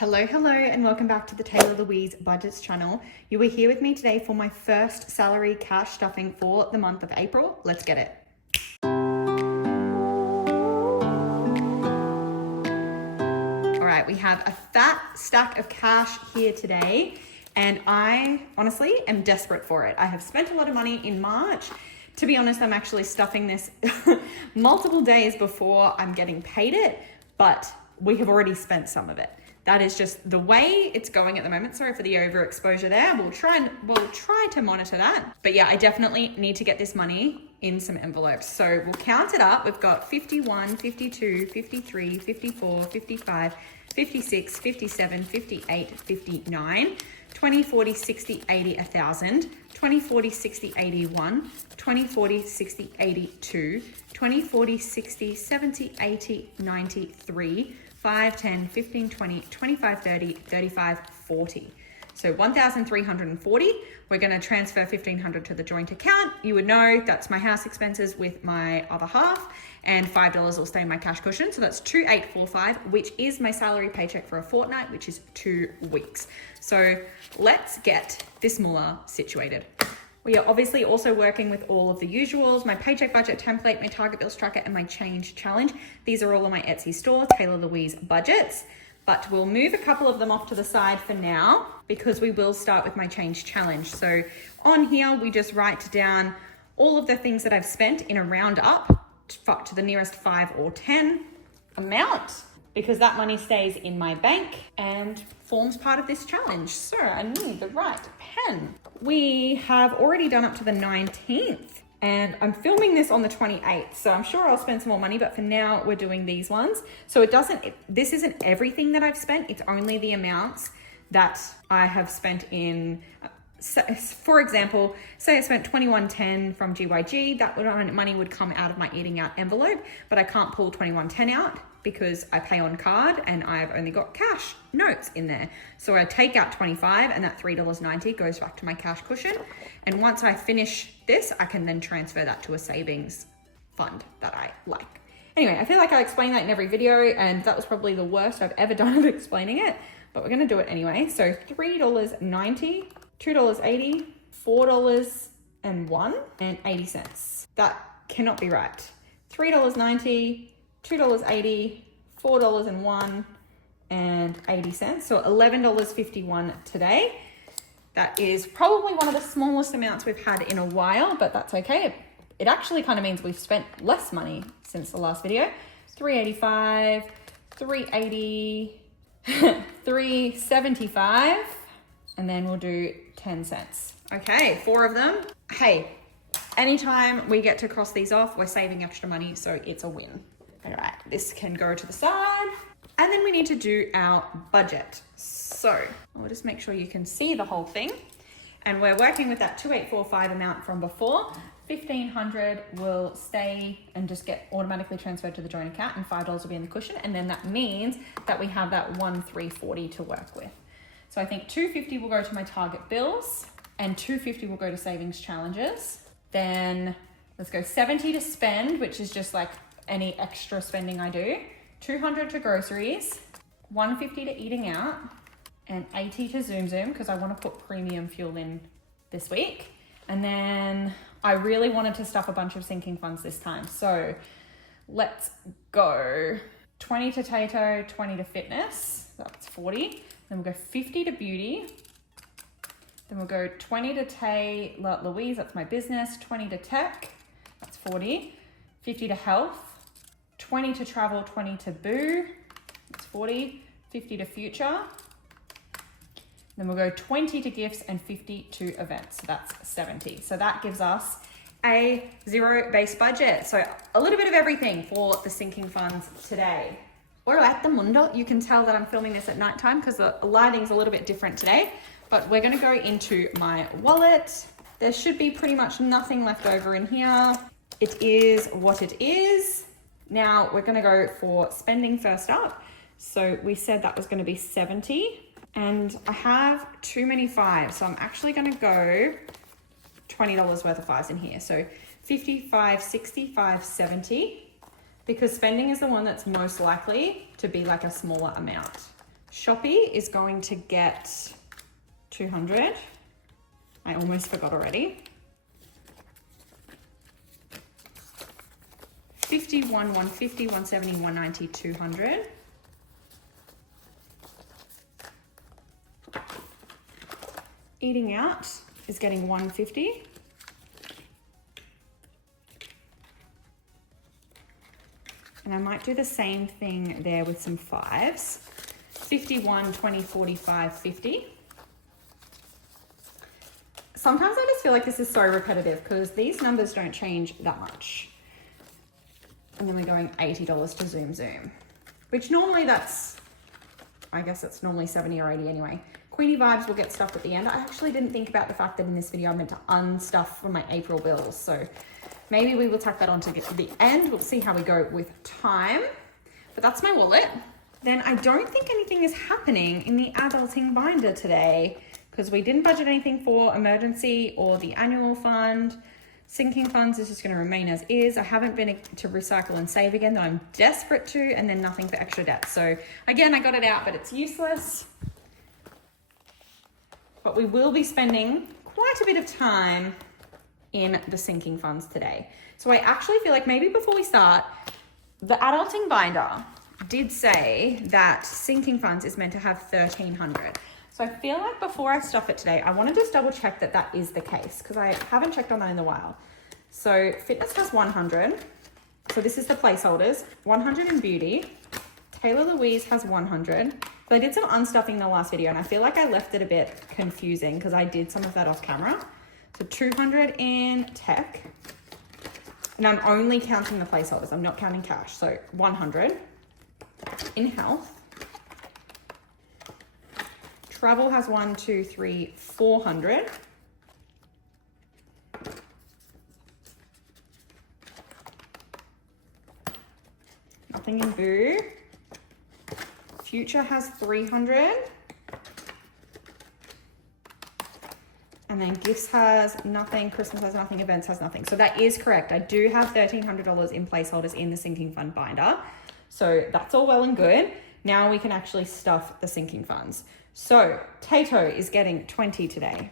Hello, and welcome back to the Taylah Louise Budgets channel. You are here with me today for my first salary cash stuffing for the month of April. Let's get it. All right, we have a fat stack of cash here today, and I honestly am desperate for it. I have spent a lot of money in March. To be honest, I'm actually stuffing this multiple days before I'm getting paid it, but we have already spent some of it. That is just the way it's going at the moment. Sorry for the overexposure there. We'll try to monitor that. But yeah, I definitely need to get this money in some envelopes. So we'll count it up. We've got 51, 52, 53, 54, 55, 56, 57, 58, 59, 20, 40, 60, 80, 1,000, 20, 40, 60, 81, 20, 40, 60, 82, 20, 40, 60, 70, 80, 93, 5, 10, 15, 20, 25, 30, 35, 40. So 1,340. We're going to transfer 1,500 to the joint account. You would know that's my house expenses with my other half, and $5 will stay in my cash cushion. So that's 2,845, which is my salary paycheck for a fortnight, which is 2 weeks. So let's get this moolah situated. We are obviously also working with all of the usuals, my paycheck budget template, my target bills tracker, and my change challenge. These are all on my Etsy store, Taylah Louise Budgets, but we'll move a couple of them off to the side for now because we will start with my change challenge. So on here, we just write down all of the things that I've spent in a round up to the nearest 5 or 10 amount, because that money stays in my bank and forms part of this challenge. So I need the right pen. We have already done up to the 19th, and I'm filming this on the 28th, so I'm sure I'll spend some more money, but for now we're doing these ones. So this isn't everything that I've spent, it's only the amounts that I have spent in. So, for example, say I spent $21.10 from GYG, that money would come out of my eating out envelope, but I can't pull $21.10 out because I pay on card and I've only got cash notes in there. So I take out $25 and that $3.90 goes back to my cash cushion. And once I finish this, I can then transfer that to a savings fund that I like. Anyway, I feel like I explain that in every video, and that was probably the worst I've ever done of explaining it, but we're gonna do it anyway. So $3.90, $2.80, $4.01 and 80 cents. That cannot be right. $3.90, $2.80, $4.01 and 80 cents. So $11.51 today. That is probably one of the smallest amounts we've had in a while, but that's okay. It actually kind of means we've spent less money since the last video. $3.85, $3.80, $3.75, and then we'll do 10 cents. Okay, 4 of them. Hey, anytime we get to cross these off, we're saving extra money, so it's a win. All right, this can go to the side. And then we need to do our budget. So we'll just make sure you can see the whole thing. And we're working with that 2,845 amount from before. 1,500 will stay and just get automatically transferred to the joint account, and $5 will be in the cushion. And then that means that we have that 1,340 to work with. So I think 250 will go to my target bills and 250 will go to savings challenges. Then let's go 70 to spend, which is just like any extra spending I do. 200 to groceries, 150 to eating out, and 80 to Zoom because I want to put premium fuel in this week. And then I really wanted to stuff a bunch of sinking funds this time. So let's go 20 to Tato, 20 to fitness, that's 40. Then we'll go 50 to beauty. Then we'll go 20 to Taylah Louise, that's my business, 20 to tech, that's 40. 50 to health, 20 to travel, 20 to boo, that's 40. 50 to future. Then we'll go 20 to gifts and 50 to events, so that's 70. So that gives us a zero-based budget. So a little bit of everything for the sinking funds today. All right, the mundo. You can tell that I'm filming this at nighttime because the lighting's a little bit different today, but we're gonna go into my wallet. There should be pretty much nothing left over in here. It is what it is. Now we're gonna go for spending first up. So we said that was gonna be 70, and I have too many 5s. So I'm actually gonna go $20 worth of 5s in here. So 55, 65, 70, because spending is the one that's most likely to be like a smaller amount. Shopee is going to get 200. I almost forgot already. 51, 150, 170, 190, 200. Eating out is getting 150. And I might do the same thing there with some fives. 51, 20, 45, 50. Sometimes I just feel like this is so repetitive because these numbers don't change that much. And then we're going $80 to Zoom, which normally I guess it's normally 70 or 80 anyway. Queenie Vibes will get stuffed at the end. I actually didn't think about the fact that in this video I meant to unstuff for my April bills. So maybe we will tack that on to get to the end. We'll see how we go with time. But that's my wallet. Then I don't think anything is happening in the adulting binder today because we didn't budget anything for emergency or the annual fund. Sinking funds is just going to remain as is. I haven't been to recycle and save again that I'm desperate to, and then nothing for extra debt. So again, I got it out, but it's useless. But we will be spending quite a bit of time in the sinking funds today. So I actually feel like maybe before we start, the adulting binder did say that sinking funds is meant to have 1,300. So I feel like before I stuff it today, I want to just double check that that is the case because I haven't checked on that in a while. So fitness has 100. So this is the placeholders, 100 in beauty. Taylah Louise has 100. So I did some unstuffing in the last video and I feel like I left it a bit confusing because I did some of that off camera. So 200 in tech. And I'm only counting the placeholders. I'm not counting cash. So 100 in health. Travel has 1, 2, 3, 400. Nothing in boo. Future has 300. And then gifts has nothing, Christmas has nothing, events has nothing. So that is correct. I do have $1,300 in placeholders in the sinking fund binder. So that's all well and good. Now we can actually stuff the sinking funds. So Tato is getting 20 today.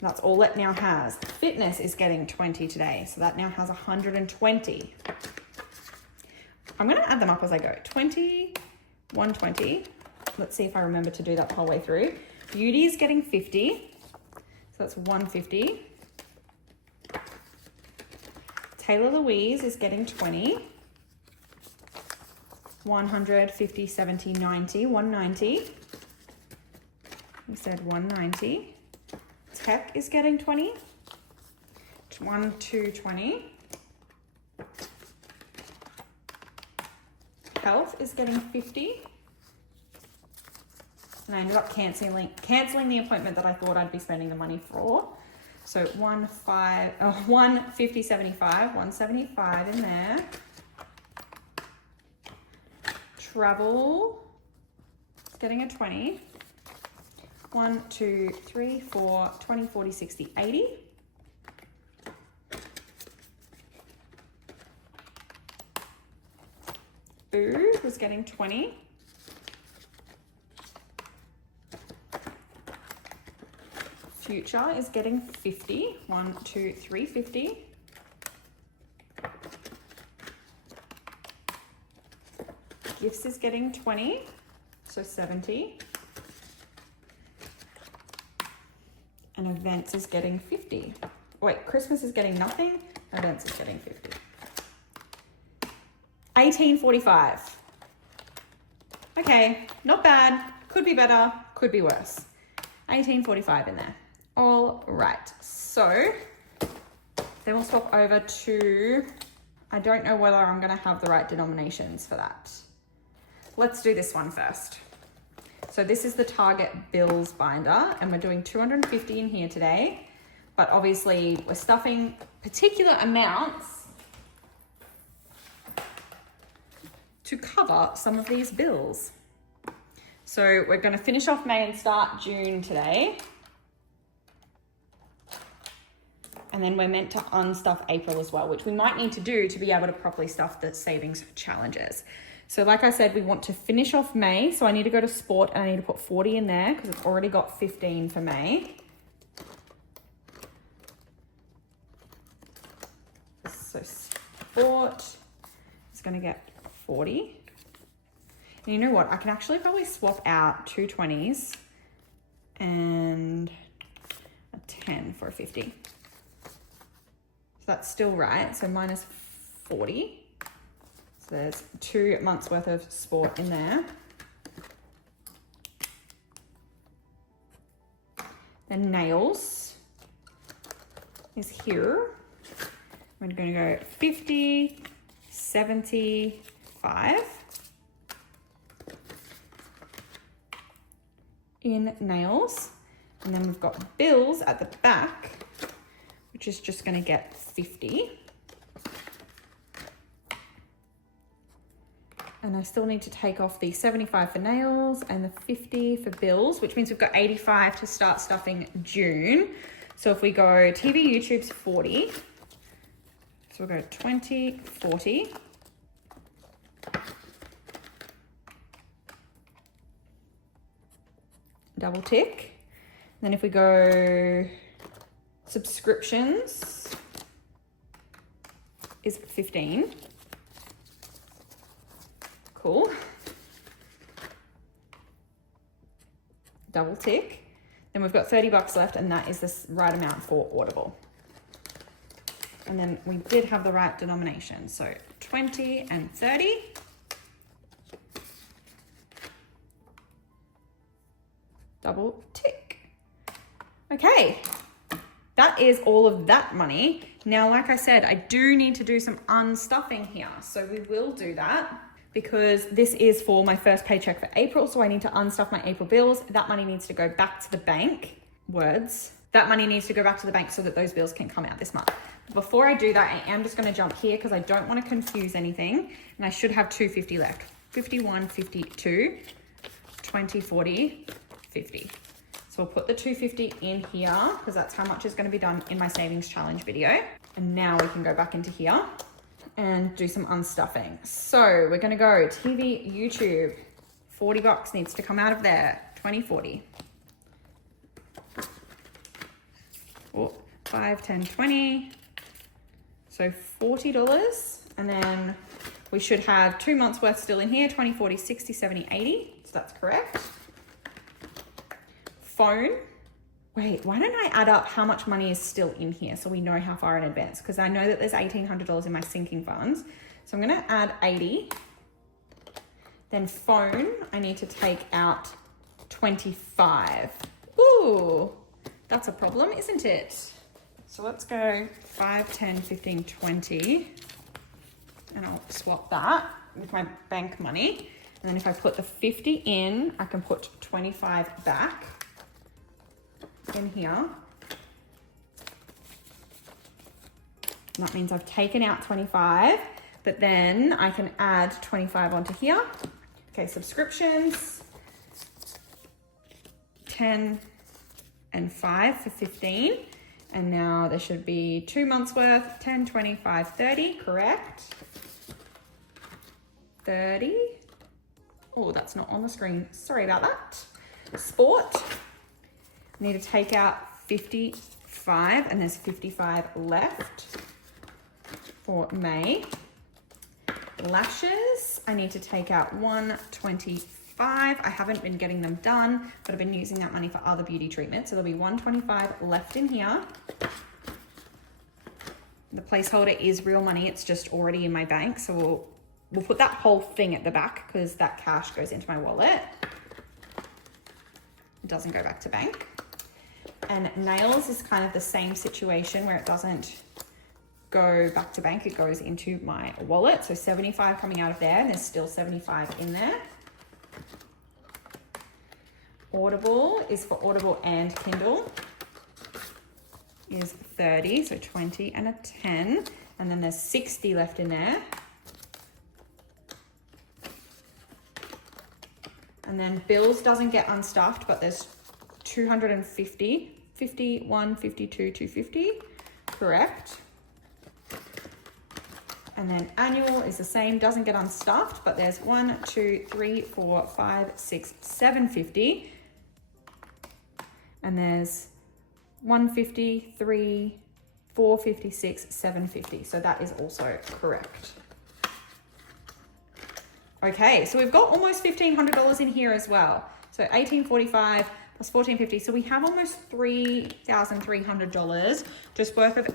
That's all it now has. Fitness is getting 20 today. So that now has 120. I'm going to add them up as I go. 20, 120. Let's see if I remember to do that the whole way through. Beauty is getting 50. So that's 150. Taylah Louise is getting 20. 100, 50, 70, 90, 190. We said 190. Tech is getting 20. 1, 2, 20. Health is getting 50. And I ended up canceling the appointment that I thought I'd be spending the money for. So 150, 75, 175 in there. Travel is getting a 20. 1, 2, 3, 4, 20, 40, 60, 80. Boo was getting 20. Future is getting 50. 1, 2, 3, 50. Gifts is getting 20, so 70. And events is getting 50. Wait, Christmas is getting nothing. Events is getting 50. 1845. Okay, not bad. Could be better, could be worse. 1845 in there. All right, so then we'll swap over to, I don't know whether I'm gonna have the right denominations for that. Let's do this one first. So this is the Target Bills binder and we're doing 250 in here today, but obviously we're stuffing particular amounts to cover some of these bills. So we're gonna finish off May and start June today. And then we're meant to unstuff April as well, which we might need to do to be able to properly stuff the savings challenges. So like I said, we want to finish off May. So I need to go to sport and I need to put 40 in there because I've already got 15 for May. So sport is going to get 40. And you know what? I can actually probably swap out 2 20s and a 10 for a 50. So that's still right. So minus 40. So there's 2 months worth of sport in there. Then nails is here. We're going to go 50, 75 in nails. And then we've got bills at the back, which is just going to get 50. And I still need to take off the 75 for nails and the 50 for bills, which means we've got 85 to start stuffing June. So if we go TV, YouTube's 40. So we'll go 20, 40. Double tick. Then if we go subscriptions is 15. Cool. Double tick. Then we've got $30 left and that is the right amount for Audible. And then we did have the right denomination. So 20 and 30. Double tick. Okay. That is all of that money. Now, like I said, I do need to do some unstuffing here. So we will do that, because this is for my first paycheck for April. So I need to unstuff my April bills. That money needs to go back to the bank. That money needs to go back to the bank so that those bills can come out this month. Before I do that, I am just gonna jump here because I don't wanna confuse anything. And I should have 250 left. 51, 52, 20, 40, 50. So I'll put the 250 in here because that's how much is gonna be done in my savings challenge video. And now we can go back into here and do some unstuffing. So we're gonna go TV, YouTube, $40 needs to come out of there, 20, 40. Oh, 5, 10, 20. So $40. And then we should have 2 months worth still in here, 20, 40, 60, 70, 80. So that's correct. Phone. Wait, why don't I add up how much money is still in here so we know how far in advance? Because I know that there's $1,800 in my sinking funds. So I'm gonna add 80. Then phone, I need to take out 25. Ooh, that's a problem, isn't it? So let's go 5, 10, 15, 20. And I'll swap that with my bank money. And then if I put the 50 in, I can put 25 back in here. And that means I've taken out 25, but then I can add 25 onto here. Okay, subscriptions, 10 and 5 for 15. And now there should be 2 months worth, 10, 25, 30, correct? 30. Oh, that's not on the screen. Sorry about that. Sport. I need to take out 55 and there's 55 left for May. Lashes, I need to take out 125. I haven't been getting them done, but I've been using that money for other beauty treatments. So there'll be 125 left in here. The placeholder is real money. It's just already in my bank. So we'll put that whole thing at the back because that cash goes into my wallet. It doesn't go back to bank. And nails is kind of the same situation where it doesn't go back to bank, it goes into my wallet. So 75 coming out of there, and there's still 75 in there. Audible is for Audible and Kindle is 30, so 20 and a 10. And then there's 60 left in there. And then bills doesn't get unstuffed, but there's 250, 51, 52, 250, correct. And then annual is the same, doesn't get unstuffed, but there's 1, 2, 3, 4, 5, 6, 750. And there's 150, 3, 456, 750. So that is also correct. Okay, so we've got almost $1,500 in here as well. So 1845 plus 1450. So we have almost $3,300 just worth of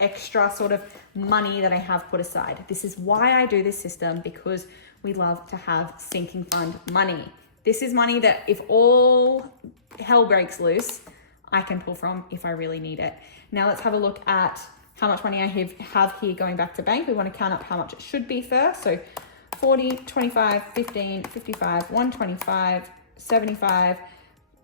extra sort of money that I have put aside. This is why I do this system, because we love to have sinking fund money. This is money that if all hell breaks loose, I can pull from if I really need it. Now let's have a look at how much money I have here going back to bank. We want to count up how much it should be first. So 40, 25, 15, 55, 125, 75,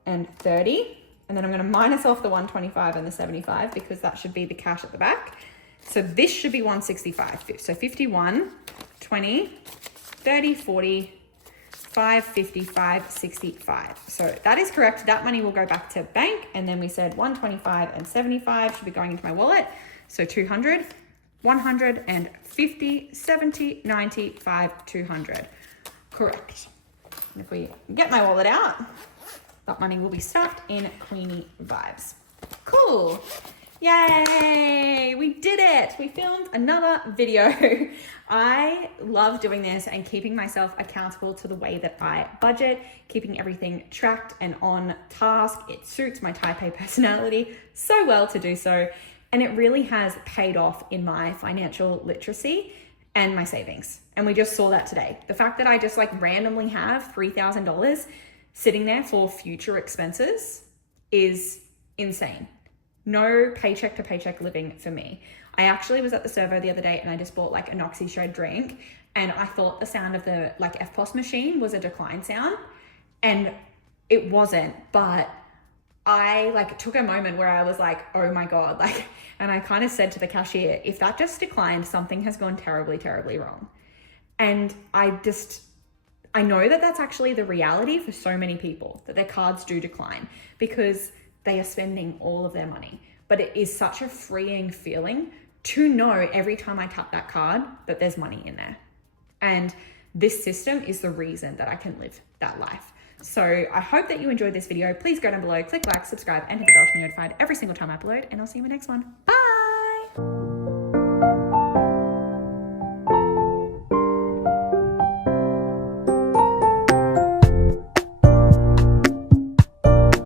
and 30. And then I'm going to minus off the 125 and the 75 because that should be the cash at the back. So this should be 165. So 51, 20, 30, 40, 5, 55, 65. So that is correct. That money will go back to bank. And then we said 125 and 75 should be going into my wallet. So 200, 150, 70, 95, 200. Correct. And if we get my wallet out, that money will be stuffed in Queenie vibes. Cool. Yay, we did it. We filmed another video. I love doing this and keeping myself accountable to the way that I budget, keeping everything tracked and on task. It suits my type A personality so well to do so. And it really has paid off in my financial literacy and my savings. And we just saw that today. The fact that I just like randomly have $3,000 sitting there for future expenses is insane. No paycheck to paycheck living for me. I actually was at the servo the other day and I just bought like an oxy drink, and I thought the sound of the like FPOS machine was a decline sound, and it wasn't, but I like took a moment where I was like, oh my God, like, and I kind of said to the cashier, if that just declined, something has gone terribly, terribly wrong. And I know that that's actually the reality for so many people, that their cards do decline because they are spending all of their money. But it is such a freeing feeling to know every time I tap that card that there's money in there. And this system is the reason that I can live that life. So I hope that you enjoyed this video. Please go down below, click like, subscribe, and hit the bell to be notified every single time I upload, and I'll see you in my next one. Bye.